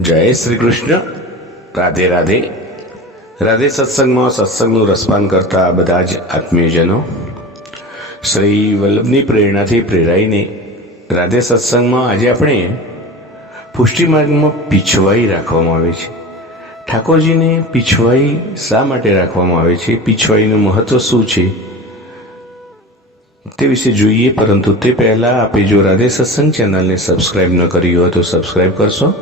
જય શ્રી કૃષ્ણ રાધે રાધે. રાધે સત્સંગમાં સત્સંગનું રસપાન કરતા બધા જ આત્મીયજનો શ્રી વલ્લભની પ્રેરણાથી પ્રેરાઈને રાધે સત્સંગમાં આજે આપણે પુષ્ટિ માર્ગમાં પીછવાઈ રાખવામાં આવે છે. ઠાકોરજીને પીછવાઈ શા માટે રાખવામાં આવે છે? પીછવાઈનું મહત્વ શું છે? તે વિશે જોઈએ, પરંતુ તે પહેલાં આપે જો રાધે સત્સંગ ચેનલને સબસ્ક્રાઈબ ન કરી હોય તો સબસ્ક્રાઈબ કરશો.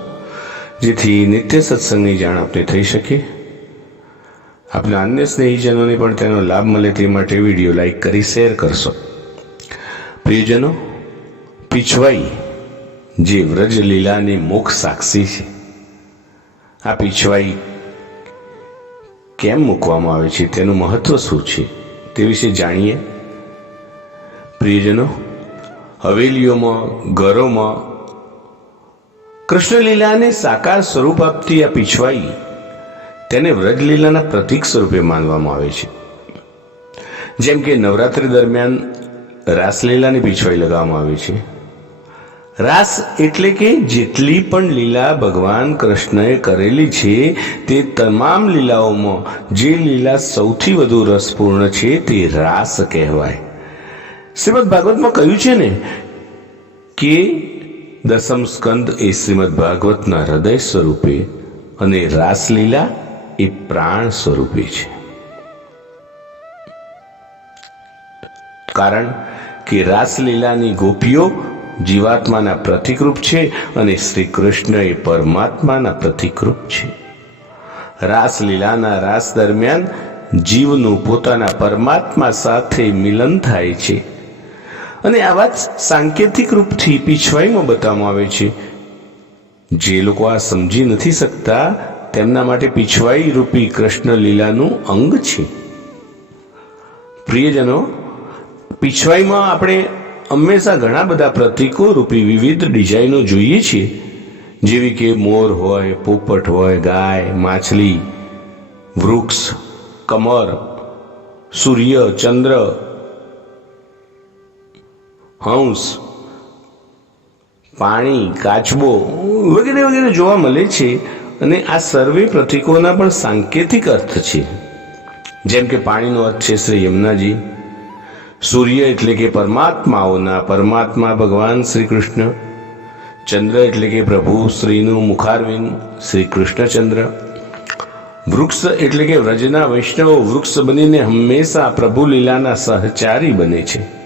જેથી નિત્ય સત્સંગની જાણ આપને થઈ શકે. આપના અન્ય સ્નેહીજનોને પણ તેનો લાભ મળે તે માટે વીડિયો લાઈક કરી શેર કરશો. પ્રિયજનો, પીછવાઈ જે વ્રજ લીલાની મુખ સાક્ષી છે. આ પીછવાઈ કેમ મૂકવામાં આવે છે? તેનું મહત્વ શું છે? તે વિશે જાણીએ. પ્રિયજનો, હવેલીઓમાં, ઘરોમાં કૃષ્ણલીલાને સાકાર સ્વરૂપ આપતી આ પીછવાઈ તેને વ્રજલીલાના પ્રતીક સ્વરૂપે માનવામાં આવે છે. જેમ કે નવરાત્રિ દરમિયાન રાસલીલાની પીછવાઈ લગાવવામાં આવે છે. રાસ એટલે કે જેટલી પણ લીલા ભગવાન કૃષ્ણએ કરેલી છે, તે તમામ લીલાઓમાં જે લીલા સૌથી વધુ રસપૂર્ણ છે, તે રાસ કહેવાય. શ્રીમદ ભાગવતમાં કહ્યું છે ને કે દસમ સ્કંદ એ શ્રીમદ ભાગવતના હૃદય સ્વરૂપે અને રાસલીલા એ પ્રાણ સ્વરૂપે છે. કારણ કે રાસલીલાની ગોપીઓ જીવાત્માના પ્રતિકરૂપ છે અને શ્રી કૃષ્ણ એ પરમાત્માના પ્રતિકરૂપ છે. રાસલીલાના રાસ દરમિયાન જીવનું પોતાના પરમાત્મા સાથે મિલન થાય છે. અને આ વાત સાંકેતિક રૂપથી પીછવાઈમાં બતાવવામાં આવે છે. જે લોકો આ સમજી નથી શકતા, તેમના માટે પીછવાઈ રૂપી કૃષ્ણ લીલાનું અંગ છે. પ્રિયજનો, પીછવાઈમાં આપણે હંમેશા ઘણા બધા પ્રતીકો રૂપી વિવિધ ડિઝાઇનો જોઈએ છીએ જેવી કે મોર હોય, પોપટ હોય, ગાય, માછલી, વૃક્ષ, કમર, સૂર્ય, ચંદ્ર હંસ, પાણી, કાચબો વગેરે વગેરે જોવા મળે છે અને આ સર્વે પ્રતીકોના પણ સાંકેતિક અર્થ છે. જેમ કે પાણીનો અર્થ છે શ્રી યમુનાજી, સૂર્ય એટલે કે પરમાત્માઓના, પરમાત્મા ભગવાન શ્રી કૃષ્ણ, ચંદ્ર એટલે કે પ્રભુ શ્રીનું મુખારવિંદ શ્રી કૃષ્ણચંદ્ર, વૃક્ષ એટલે કે વ્રજના વૈષ્ણવો વૃક્ષ બનીને હંમેશા પ્રભુ લીલાના સહચારી બને છે.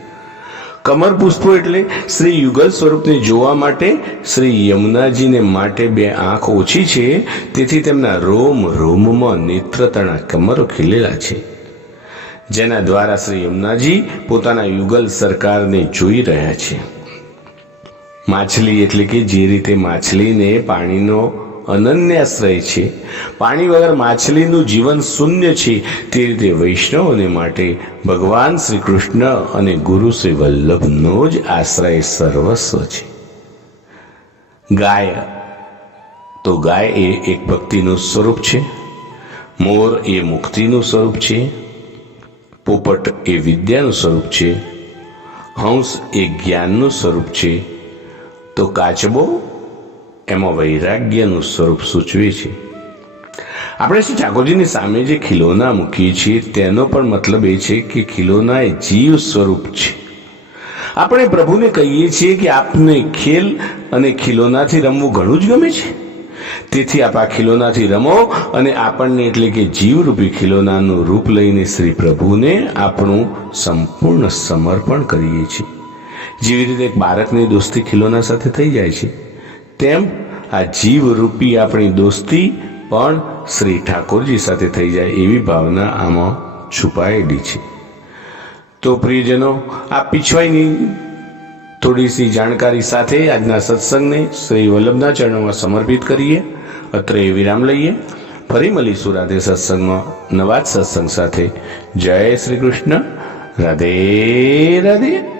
કમર પુષ્પો એટલે શ્રી યુગલ સ્વરૂપને જોવા માટે શ્રી યમુનાજીને માટે બે આંખ ઓછી છે, તેથી તેમના રોમ રોમમાં નેત્રતાના કમરો ખીલેલા છે. જેના દ્વારા શ્રી યમુનાજી પોતાના યુગલ સરકારને જોઈ રહ્યા છે. માછલી એટલે કે જે રીતે માછલીને પાણીનો અનન્યાશ્રય છે. પાણી વગર માછલીનું જીવન શૂન્ય છે. તે રીતે વૈષ્ણવોને માટે ભગવાન શ્રી કૃષ્ણ અને ગુરુ શ્રી વલ્લભનો જ આશ્રય સર્વસ્વ છે. ગાય. તો ગાય એ એક ભક્તિનું સ્વરૂપ છે. મોર એ મુક્તિનું સ્વરૂપ છે. પોપટ એ વિદ્યાનું સ્વરૂપ છે. હંસ એ જ્ઞાનનું સ્વરૂપ છે. તો કાચબો? એમાં વૈરાગ્યનું સ્વરૂપ સૂચવે છે. આપણે શ્રી ઠાકોરજીની સામે જે ખિલોના મૂકીએ છીએ, તેનો પણ મતલબ એ છે કે ખિલોના એ જીવ સ્વરૂપ છે. આપણે પ્રભુને કહીએ છીએ કે આપને ખેલ અને ખિલોનાથી રમવું ઘણું જ ગમે છે. તેથી આપ આ ખિલોનાથી રમો અને આપણને એટલે કે જીવરૂપી ખિલોનાનું રૂપ લઈને શ્રી પ્રભુને આપણું સંપૂર્ણ સમર્પણ કરીએ છીએ. જેવી રીતે એક બાળકની દોસ્તી ખિલોના સાથે થઈ જાય છે. તેમ આ જીવરૂપી આપણી દોસ્તી પણ શ્રી ઠાકોરજી સાથે થઈ જાય એવી ભાવના આમાં છુપાયેલી છે. તો પ્રિયજનો, આ પીછવાઈની થોડી સી જાણકારી સાથે આજના સત્સંગને શ્રી વલ્લભના ચરણોમાં સમર્પિત કરીએ, અત્રે વિરામ લઈએ. ફરી મળીશું રાધે સત્સંગમાં નવા જ સત્સંગ સાથે. જય શ્રી કૃષ્ણ. રાધે રાધે.